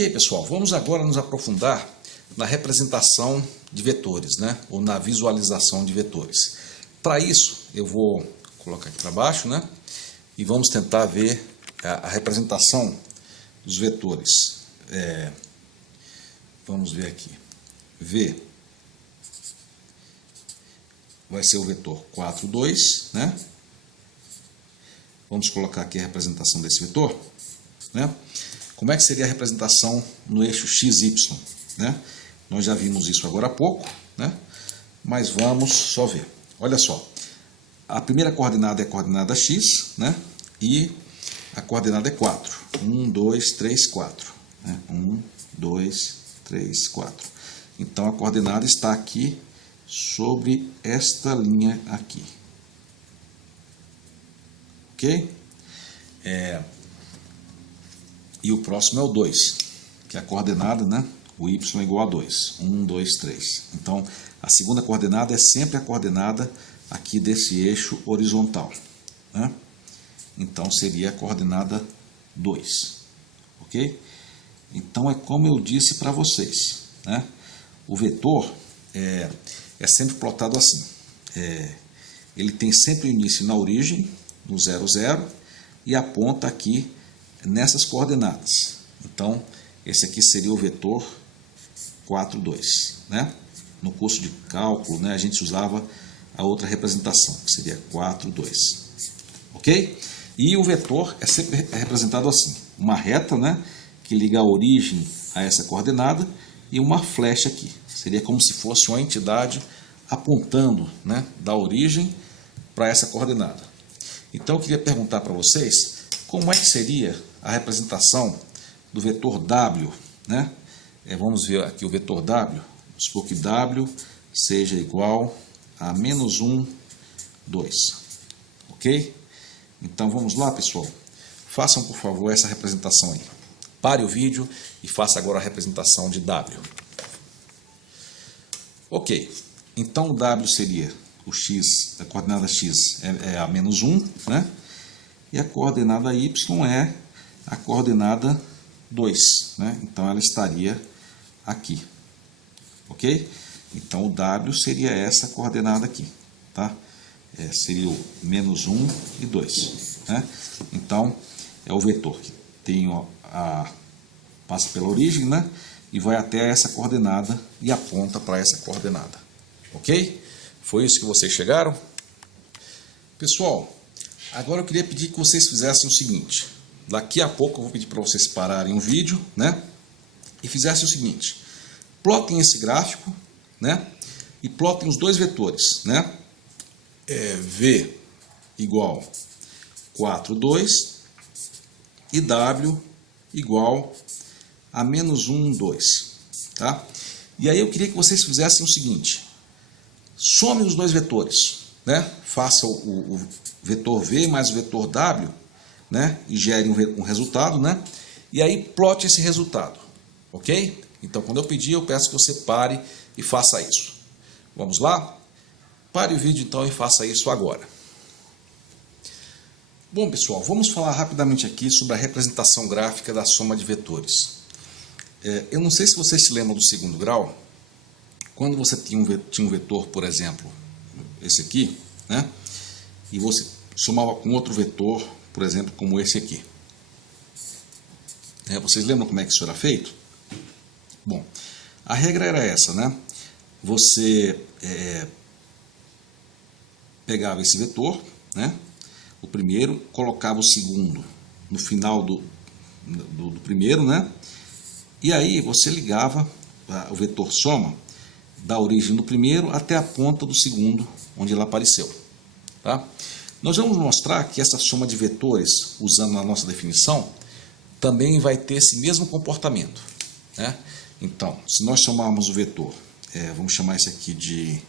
Ok, pessoal, vamos agora nos aprofundar na representação de vetores, né? Ou na visualização de vetores. Para isso, eu vou colocar aqui para baixo, né? E vamos tentar ver a representação dos vetores. Vamos ver aqui. V vai ser o vetor 4, 2, né? Vamos colocar aqui a representação desse vetor, né? Como é que seria a representação no eixo XY, né? Nós já vimos isso agora há pouco, né? Mas vamos só ver. Olha só, a primeira coordenada é a coordenada x, né? E a coordenada é 4. 1, 2, 3, 4. Né? 1, 2, 3, 4. Então a coordenada está aqui sobre esta linha aqui. Ok? E o próximo é o 2, que é a coordenada, né? O y é igual a 2. 1, 2, 3. Então, a segunda coordenada é sempre a coordenada aqui desse eixo horizontal, né? Então, seria a coordenada 2. Ok? Então, é como eu disse para vocês, né? O vetor é sempre plotado assim. Ele tem sempre o início na origem, no 0, 0, e aponta aqui nessas coordenadas. Então, esse aqui seria o vetor 4, 2, né? No curso de cálculo, né, a gente usava a outra representação, que seria 4, 2. Ok? E o vetor é sempre representado assim. Uma reta, né, que liga a origem a essa coordenada e uma flecha aqui. Seria como se fosse uma entidade apontando, né, da origem para essa coordenada. Então, eu queria perguntar para vocês como é que seria a representação do vetor W, né? Vamos ver aqui o vetor W. Vamos supor que W seja igual a menos 1, 2. Ok? Então vamos lá, pessoal. Façam, por favor, essa representação aí. Pare o vídeo e faça agora a representação de W. Ok. Então o W seria o x, a coordenada x é a menos 1, né? E a coordenada y é a coordenada 2, né? Então ela estaria aqui, ok? Então o W seria essa coordenada aqui, tá? Seria o menos 1 e 2, né? Então é o vetor que tem passa pela origem, né? E vai até essa coordenada e aponta para essa coordenada, ok? Foi isso que vocês chegaram? Pessoal, agora eu queria pedir que vocês fizessem o seguinte. Daqui a pouco eu vou pedir para vocês pararem o vídeo, né? E fizessem o seguinte. Plotem esse gráfico, né? E plotem os dois vetores, né? V igual 4, 2 e W igual a menos 1, 2, tá? E aí eu queria que vocês fizessem o seguinte. Some os dois vetores, né? Faça o vetor V mais o vetor W, né? E gere um resultado, né? E aí plote esse resultado, ok? Então, quando eu pedir, eu peço que você pare e faça isso. Vamos lá? Pare o vídeo então e faça isso agora. Bom, pessoal, vamos falar rapidamente aqui sobre a representação gráfica da soma de vetores. Eu não sei se vocês se lembram do segundo grau. Quando você tinha um vetor, por exemplo, esse aqui, né? E você somava com outro vetor, por exemplo, como esse aqui. Vocês lembram como é que isso era feito? Bom, a regra era essa, né? Você pegava esse vetor, né? O primeiro, colocava o segundo no final do primeiro, né? E aí você ligava o vetor soma da origem do primeiro até a ponta do segundo, onde ele apareceu. Tá? Nós vamos mostrar que essa soma de vetores, usando a nossa definição, também vai ter esse mesmo comportamento, né? Então, se nós somarmos o vetor, vamos chamar esse aqui de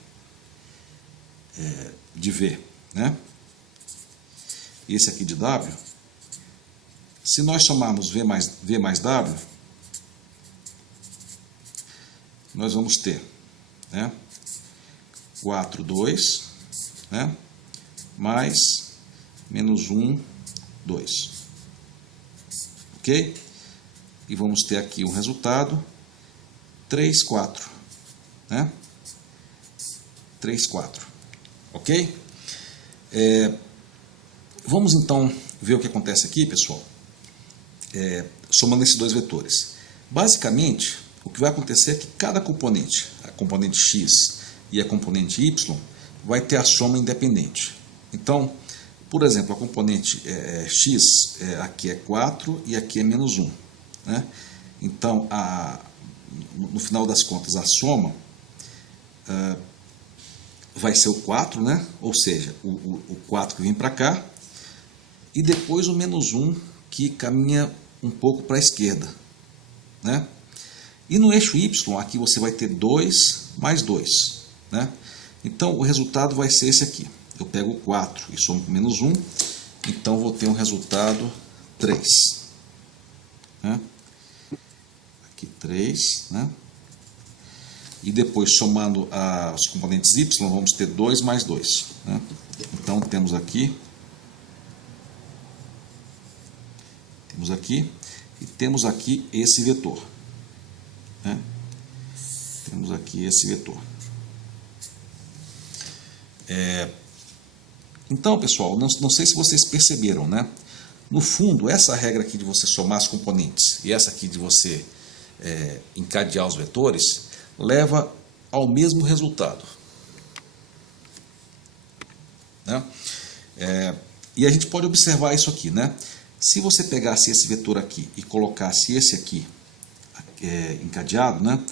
V, né? E esse aqui de W, se nós somarmos V mais W, nós vamos ter, né, 4, 2, né, mais menos 1, 2. Ok? e vamos ter aqui um resultado 3, 4, né? 3, 4, ok? Vamos então ver o que acontece aqui, pessoal, somando esses dois vetores. Basicamente, o que vai acontecer é que cada componente, a componente x e a componente y, vai ter a soma independente. Então, por exemplo, a componente x, aqui é 4 e aqui é menos 1. Né? Então, no final das contas, a soma vai ser o 4, né? Ou seja, o 4 que vem para cá, e depois o menos 1 que caminha um pouco para a esquerda. Né? E no eixo y, aqui você vai ter 2 mais 2. Né? Então, o resultado vai ser esse aqui. Eu pego o 4 e somo com menos 1, então vou ter um resultado 3. Né? Aqui 3, né? E depois, somando os componentes y, vamos ter 2 mais 2. Né? Então, temos aqui e temos aqui esse vetor. Né? Temos aqui esse vetor. Então, pessoal, não sei se vocês perceberam, né? No fundo, essa regra aqui de você somar as componentes e essa aqui de você encadear os vetores leva ao mesmo resultado. Né? E a gente pode observar isso aqui, né? Se você pegasse esse vetor aqui e colocasse esse aqui encadeado, né?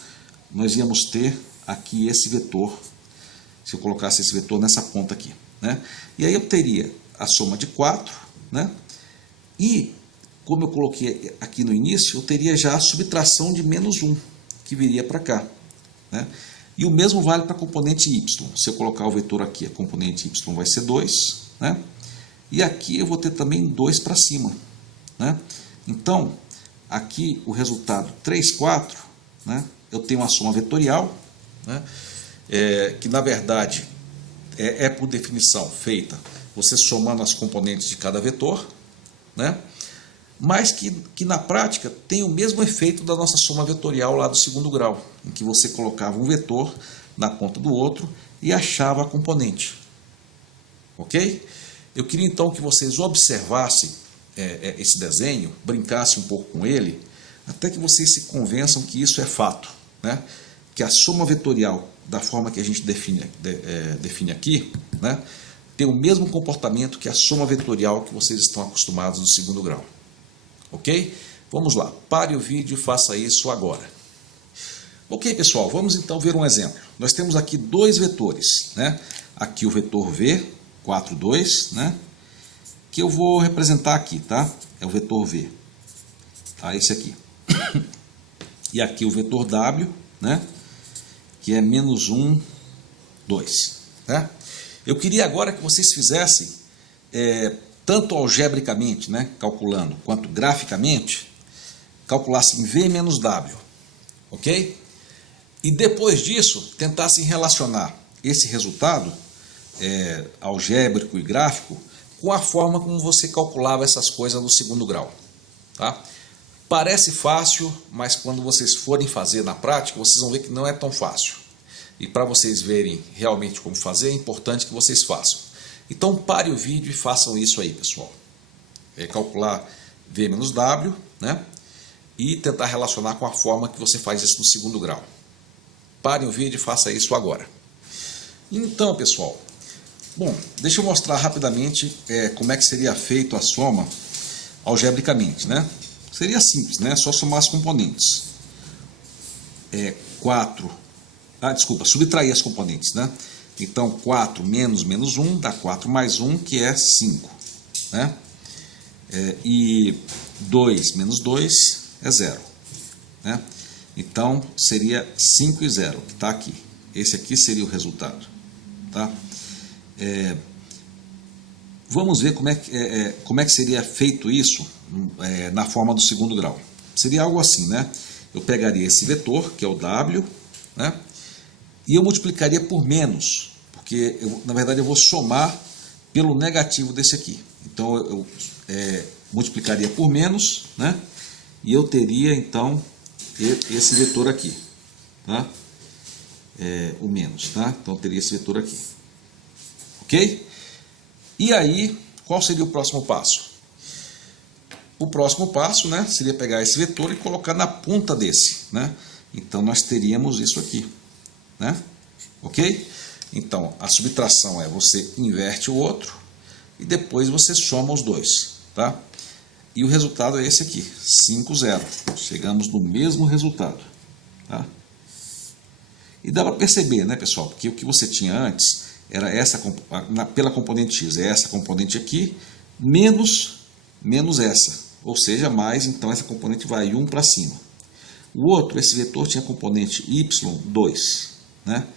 Nós íamos ter aqui esse vetor, se eu colocasse esse vetor nessa ponta aqui. Né? E aí eu teria a soma de 4, né? E, como eu coloquei aqui no início, eu teria já a subtração de menos 1, que viria para cá. Né? E o mesmo vale para a componente y. Se eu colocar o vetor aqui, a componente y vai ser 2. Né? E aqui eu vou ter também 2 para cima. Né? Então, aqui o resultado 3, 4, né? Eu tenho uma soma vetorial, né? Que na verdade por definição feita você somando as componentes de cada vetor, né? Mas que na prática tem o mesmo efeito da nossa soma vetorial lá do segundo grau, em que você colocava um vetor na ponta do outro e achava a componente. Ok? Eu queria então que vocês observassem esse desenho, brincassem um pouco com ele, até que vocês se convençam que isso é fato, né? Que a soma vetorial, da forma que a gente define aqui, né, tem o mesmo comportamento que a soma vetorial que vocês estão acostumados no segundo grau. Ok? Vamos lá, pare o vídeo e faça isso agora. Ok, pessoal, vamos então ver um exemplo. Nós temos aqui dois vetores, né? Aqui o vetor V, 4, 2, né? Que eu vou representar aqui, tá? É o vetor V, tá? Esse aqui. E aqui o vetor W, né? Que é menos 1, 2. Né? Eu queria agora que vocês fizessem, tanto algebricamente, né, calculando, quanto graficamente, calculassem V menos W. Ok? E depois disso, tentassem relacionar esse resultado algébrico e gráfico com a forma como você calculava essas coisas no segundo grau. Tá? Parece fácil, mas quando vocês forem fazer na prática, vocês vão ver que não é tão fácil. E para vocês verem realmente como fazer, é importante que vocês façam. Então pare o vídeo e façam isso aí, pessoal. Calcular V menos W, né? E tentar relacionar com a forma que você faz isso no segundo grau. Pare o vídeo e faça isso agora. Então, pessoal, bom, deixa eu mostrar rapidamente como é que seria feito a soma algebricamente, né? Seria simples, né? Só somar as componentes. subtrair as componentes, né? Então, 4 menos 1 dá 4 mais 1, que é 5. Né? E 2 menos 2 é 0. Né? Então, seria 5 e 0, que está aqui. Esse aqui seria o resultado. Tá? Vamos ver como é que seria feito isso na forma do segundo grau. Seria algo assim, né? Eu pegaria esse vetor, que é o W, né? E eu multiplicaria por menos, porque na verdade eu vou somar pelo negativo desse aqui. Então eu multiplicaria por menos, né? e eu teria então esse vetor aqui, tá? O menos, tá? Então eu teria esse vetor aqui, ok? E aí, qual seria o próximo passo? O próximo passo, né, seria pegar esse vetor e colocar na ponta desse, né? Então nós teríamos isso aqui, né? Ok? Então a subtração é você inverte o outro e depois você soma os dois, tá? E o resultado é esse aqui, 5, 0. Chegamos no mesmo resultado, tá? E dá para perceber, né, pessoal? Porque o que você tinha antes era essa, pela componente x, é essa componente aqui, menos essa. Ou seja, mais, então essa componente vai 1 para cima. O outro, esse vetor tinha a componente y, 2, né?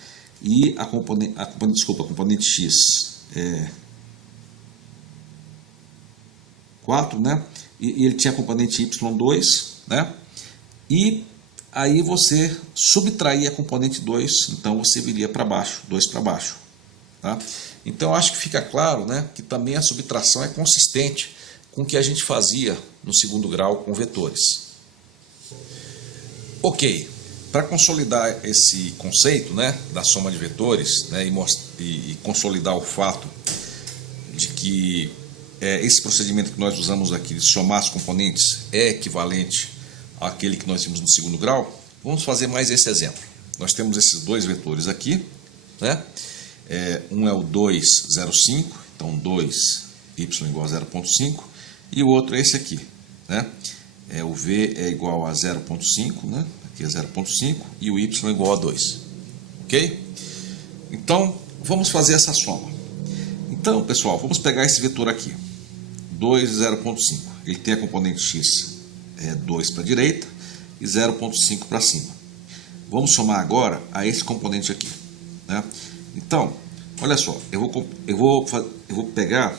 E a componente x é 4, né? E ele tinha a componente y, 2, né? E aí você subtraía a componente 2, então você viria para baixo, 2 para baixo, tá? Então acho que fica claro, né, que também a subtração é consistente com o que a gente fazia no segundo grau com vetores. Ok, para consolidar esse conceito, né, da soma de vetores, né, e consolidar o fato de que esse procedimento que nós usamos aqui de somar as componentes é equivalente àquele que nós vimos no segundo grau, vamos fazer mais esse exemplo. Nós temos esses dois vetores aqui, né? Um é o 2, 0, 5, então 2y igual a 0,5, e o outro é esse aqui, né? O v é igual a 0,5, né? Aqui é 0,5 e o y igual a 2, ok? Então vamos fazer essa soma. Então, pessoal, vamos pegar esse vetor aqui, 2 e 0,5. Ele tem a componente x 2 para a direita e 0,5 para cima. Vamos somar agora a esse componente aqui, né? Então, olha só, eu vou pegar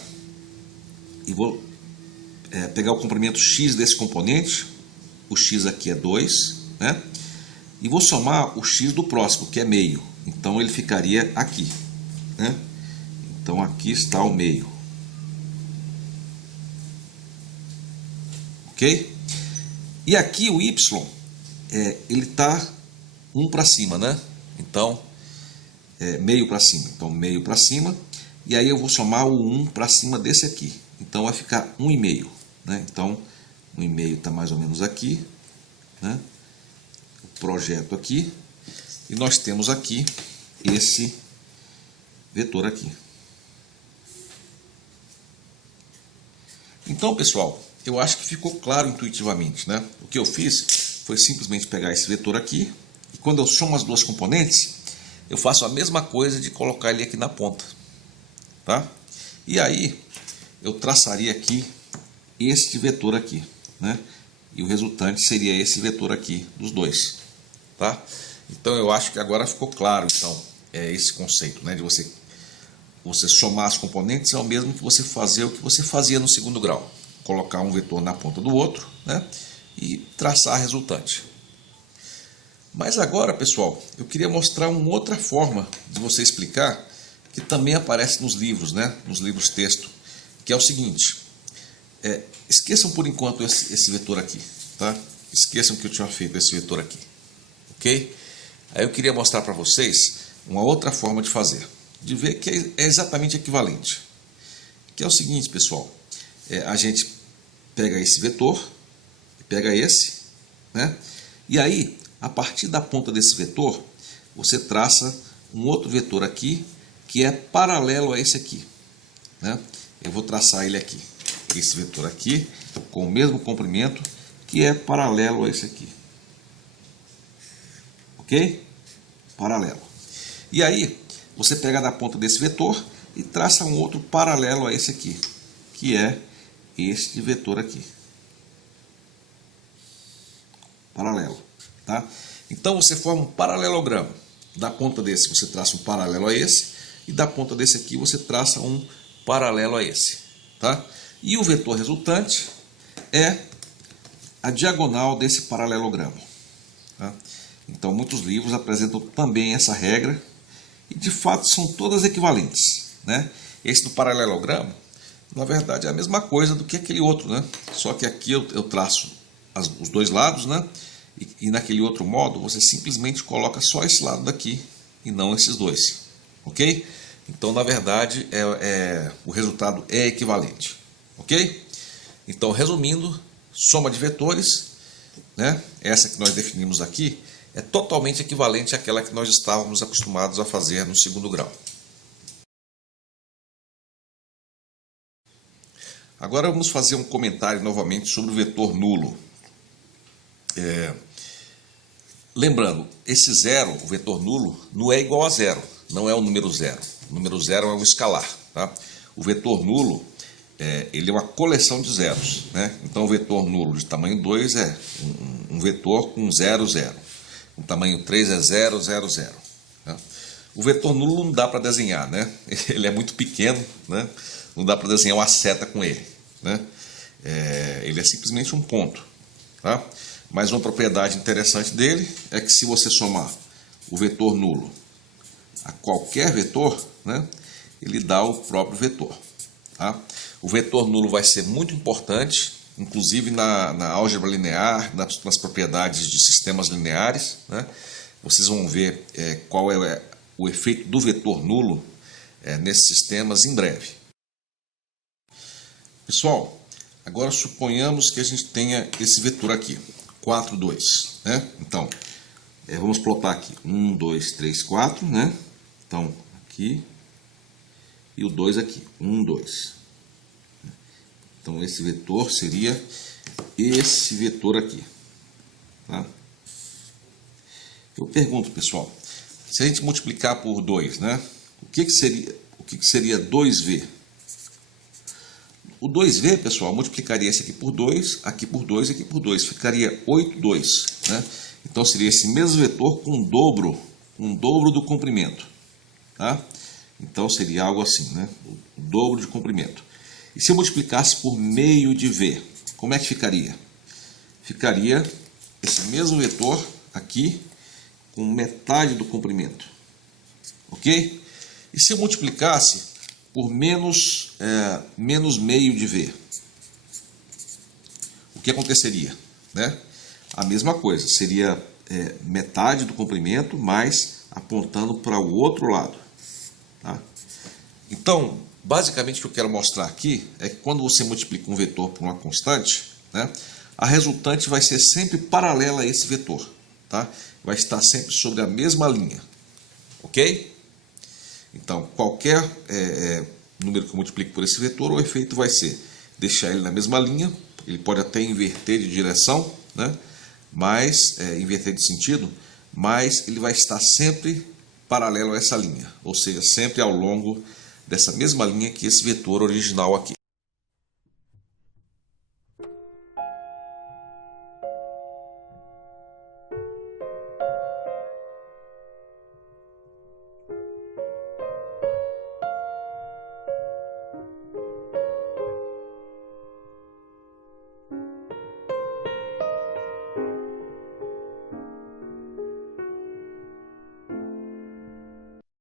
e vou pegar o comprimento x desse componente, o x aqui é 2, né? E vou somar o x do próximo, que é meio. Então ele ficaria aqui, né? Então aqui está o meio. Ok? E aqui o y, ele está 1 para cima, né? Então, meio para cima. Então meio para cima. E aí eu vou somar o 1 para cima desse aqui. Então vai ficar 1,5, né? Então 1,5 está mais ou menos aqui, né? O projeto aqui. E nós temos aqui esse vetor aqui. Então, pessoal, eu acho que ficou claro intuitivamente, né? O que eu fiz foi simplesmente pegar esse vetor aqui, e quando eu somo as duas componentes, eu faço a mesma coisa de colocar ele aqui na ponta, tá? E aí, eu traçaria aqui este vetor aqui, né? E o resultante seria esse vetor aqui, dos dois, tá? Então, eu acho que agora ficou claro, então, esse conceito, né? De você somar as componentes é o mesmo que você fazer o que você fazia no segundo grau. Colocar um vetor na ponta do outro, né? E traçar a resultante. Mas agora, pessoal, eu queria mostrar uma outra forma de você explicar, que também aparece nos livros, né? Nos livros texto, que é o seguinte. Esqueçam por enquanto esse vetor aqui, tá? Esqueçam que eu tinha feito esse vetor aqui, ok? Aí eu queria mostrar para vocês uma outra forma de fazer, de ver que é exatamente equivalente. Que é o seguinte, pessoal, a gente pega esse vetor, pega esse, né? E aí, a partir da ponta desse vetor, você traça um outro vetor aqui, que é paralelo a esse aqui, né? Eu vou traçar ele aqui, esse vetor aqui, com o mesmo comprimento, que é paralelo a esse aqui, ok? Paralelo. E aí, você pega da ponta desse vetor e traça um outro paralelo a esse aqui, que é este vetor aqui. Paralelo, tá? Então você forma um paralelogramo. Da ponta desse você traça um paralelo a esse, e da ponta desse aqui você traça um paralelo a esse, tá? E o vetor resultante é a diagonal desse paralelogramo, tá? Então muitos livros apresentam também essa regra, e de fato são todas equivalentes, né? Esse do paralelogramo, na verdade, é a mesma coisa do que aquele outro, né? Só que aqui eu traço os dois lados, né? E naquele outro modo, você simplesmente coloca só esse lado daqui e não esses dois, ok? Então, na verdade, o resultado é equivalente, ok? Então, resumindo, soma de vetores, né? Essa que nós definimos aqui, é totalmente equivalente àquela que nós estávamos acostumados a fazer no segundo grau. Agora vamos fazer um comentário novamente sobre o vetor nulo. Lembrando, esse zero, o vetor nulo, não é igual a zero, não é o número zero. O número zero é um escalar, tá? O vetor nulo, ele é uma coleção de zeros, né? Então o vetor nulo de tamanho 2 é um vetor com 0, 0. O tamanho 3 é 0, 0, 0. Tá? O vetor nulo não dá para desenhar, né? Ele é muito pequeno, né? Não dá para desenhar uma seta com ele, né? Ele é simplesmente um ponto, tá? Mas uma propriedade interessante dele é que se você somar o vetor nulo a qualquer vetor, né, ele dá o próprio vetor. Tá? O vetor nulo vai ser muito importante, inclusive na álgebra linear, nas propriedades de sistemas lineares, né? Vocês vão ver qual é o efeito do vetor nulo nesses sistemas em breve. Pessoal, agora suponhamos que a gente tenha esse vetor aqui, 4, 2. Né? Então, vamos plotar aqui 1, 2, 3, 4. Né? Então, aqui e o 2 aqui, 1, 2. Então, esse vetor seria esse vetor aqui. Tá? Eu pergunto, pessoal, se a gente multiplicar por 2, né? O que seria 2V? O 2V, pessoal, multiplicaria esse aqui por 2, aqui por 2 e aqui por 2. Ficaria 8, 2. Né? Então, seria esse mesmo vetor com um dobro do comprimento. Tá? Então, seria algo assim, né? O dobro de comprimento. E se eu multiplicasse por meio de V, como é que ficaria? Ficaria esse mesmo vetor aqui com metade do comprimento. Ok? E se eu multiplicasse por menos meio de V, o que aconteceria? Né? A mesma coisa, seria metade do comprimento, mas apontando para o outro lado. Tá? Então, basicamente o que eu quero mostrar aqui é que quando você multiplica um vetor por uma constante, né, a resultante vai ser sempre paralela a esse vetor. Tá? Vai estar sempre sobre a mesma linha. Ok? Então, qualquer número que eu multiplique por esse vetor, o efeito vai ser deixar ele na mesma linha. Ele pode até inverter de direção, né? Mas inverter de sentido, mas ele vai estar sempre paralelo a essa linha, ou seja, sempre ao longo dessa mesma linha que esse vetor original aqui.